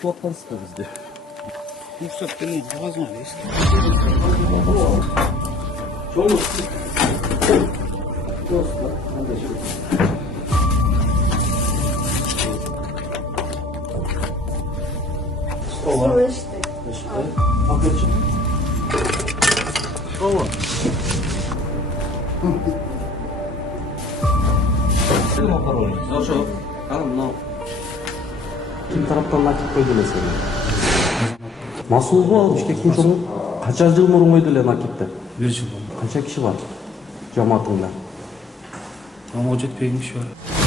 күтүп аткансызбы бизди? Рұқсат берген қағазың бар, ескі. Ошо, аны мынау. Ким тараптан айтып койду эле сени? Масулбу ал Бишкектин чоңу? Канча жыл мурун койду эле Накипте? 1 жыл. Канча киши бар жамаатыңда? Ама жетпеген киши бар.